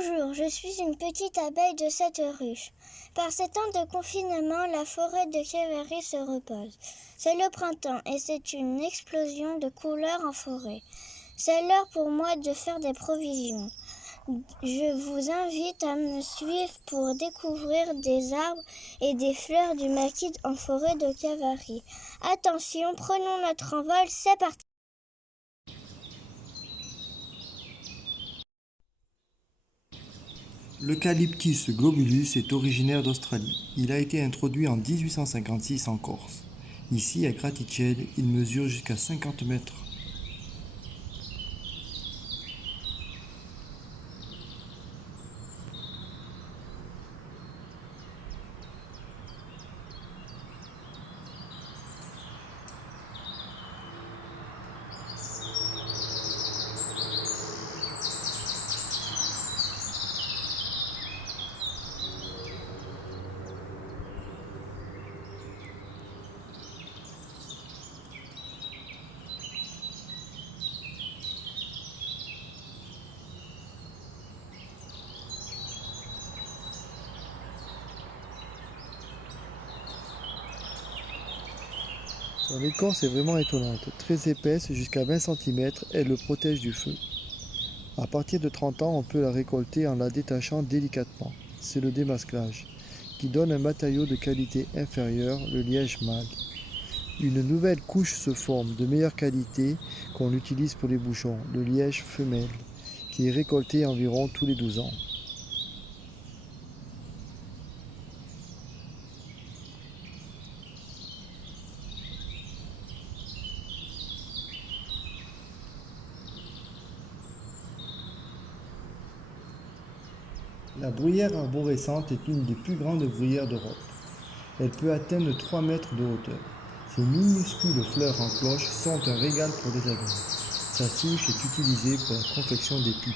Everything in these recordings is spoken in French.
Bonjour, je suis une petite abeille de cette ruche. Par ces temps de confinement, la forêt de Kéveri se repose. C'est le printemps et c'est une explosion de couleurs en forêt. C'est l'heure pour moi de faire des provisions. Je vous invite à me suivre pour découvrir des arbres et des fleurs du maquis en forêt de Kéveri. Attention, prenons notre envol, c'est parti! L'Eucalyptus globulus est originaire d'Australie. Il a été introduit en 1856 en Corse. Ici, à Gratichel, il mesure jusqu'à 50 mètres. Son écorce est vraiment étonnante, très épaisse, jusqu'à 20 cm, elle le protège du feu. À partir de 30 ans, on peut la récolter en la détachant délicatement. C'est le démasquage, qui donne un matériau de qualité inférieure, le liège mâle. Une nouvelle couche se forme de meilleure qualité qu'on utilise pour les bouchons, le liège femelle, qui est récolté environ tous les 12 ans. La bruyère arborescente est une des plus grandes bruyères d'Europe. Elle peut atteindre 3 mètres de hauteur. Ses minuscules fleurs en cloche sont un régal pour les abeilles. Sa souche est utilisée pour la confection des pipes.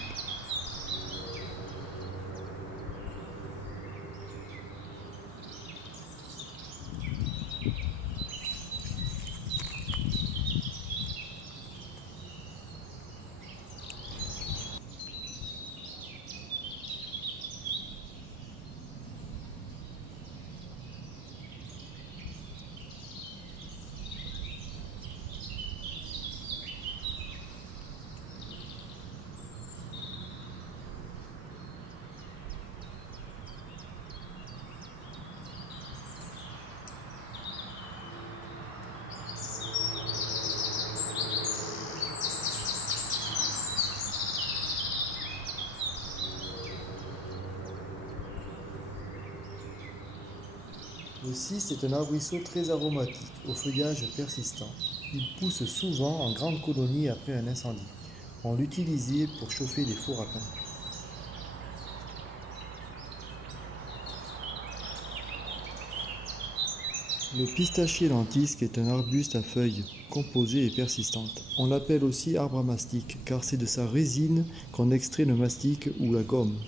Le cis est un arbrisseau très aromatique, au feuillage persistant. Il pousse souvent en grandes colonies après un incendie. On l'utilisait pour chauffer les fours à pain. Le pistachier lentisque est un arbuste à feuilles composées et persistantes. On l'appelle aussi arbre à mastic, car c'est de sa résine qu'on extrait le mastic ou la gomme.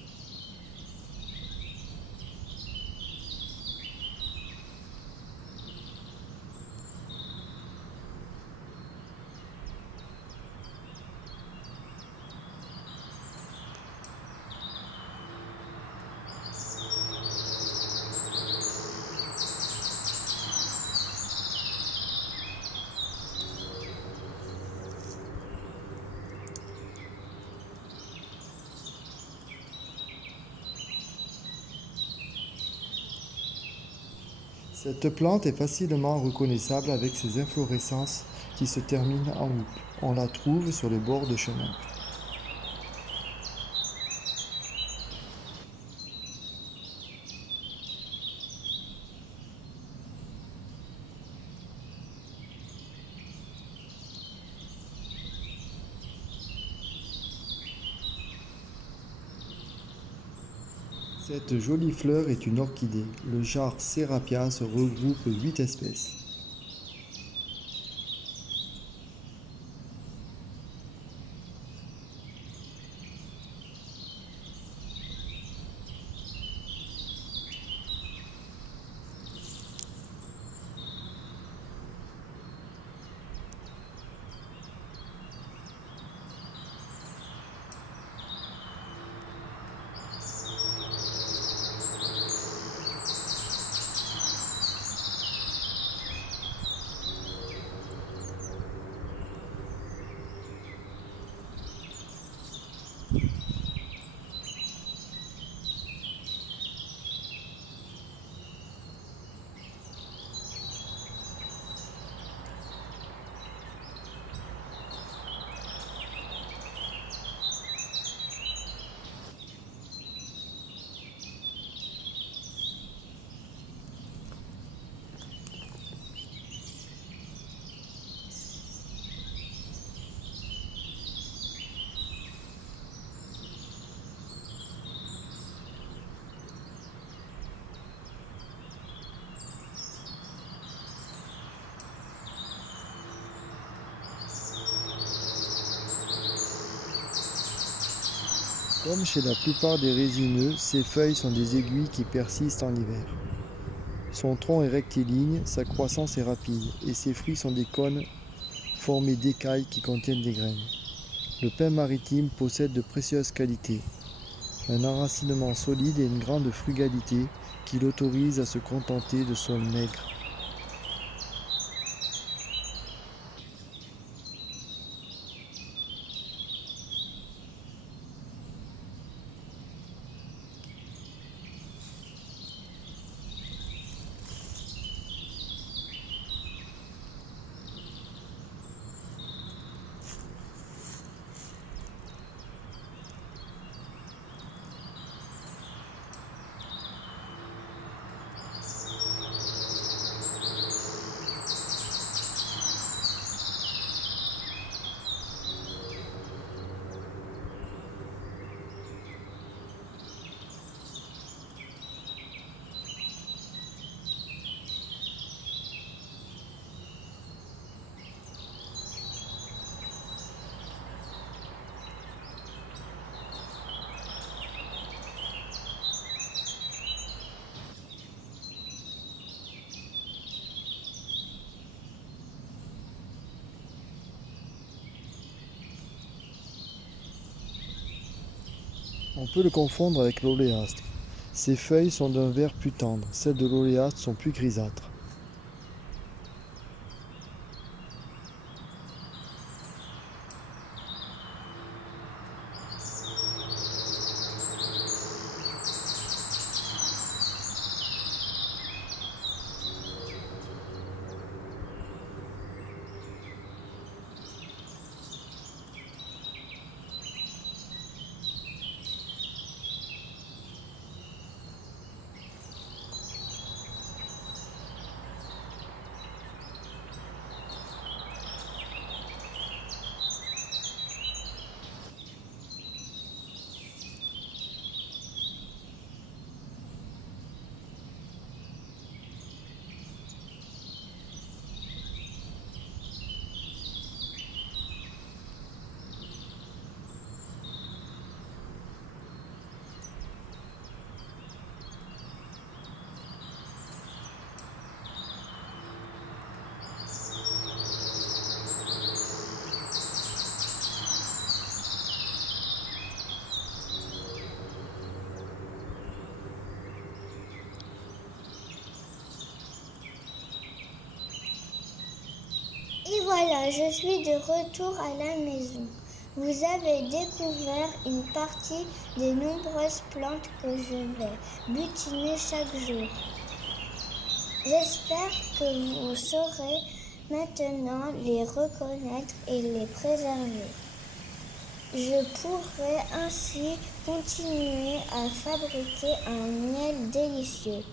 Cette plante est facilement reconnaissable avec ses inflorescences qui se terminent en houppe. On la trouve sur les bords de chemin. Cette jolie fleur est une orchidée. Le genre Serapias regroupe 8 espèces. Comme chez la plupart des résineux, ses feuilles sont des aiguilles qui persistent en hiver. Son tronc est rectiligne, sa croissance est rapide et ses fruits sont des cônes formés d'écailles qui contiennent des graines. Le pin maritime possède de précieuses qualités, un enracinement solide et une grande frugalité qui l'autorise à se contenter de sols maigres. On peut le confondre avec l'oléastre. Ses feuilles sont d'un vert plus tendre, celles de l'oléastre sont plus grisâtres. Et voilà, je suis de retour à la maison. Vous avez découvert une partie des nombreuses plantes que je vais butiner chaque jour. J'espère que vous saurez maintenant les reconnaître et les préserver. Je pourrai ainsi continuer à fabriquer un miel délicieux.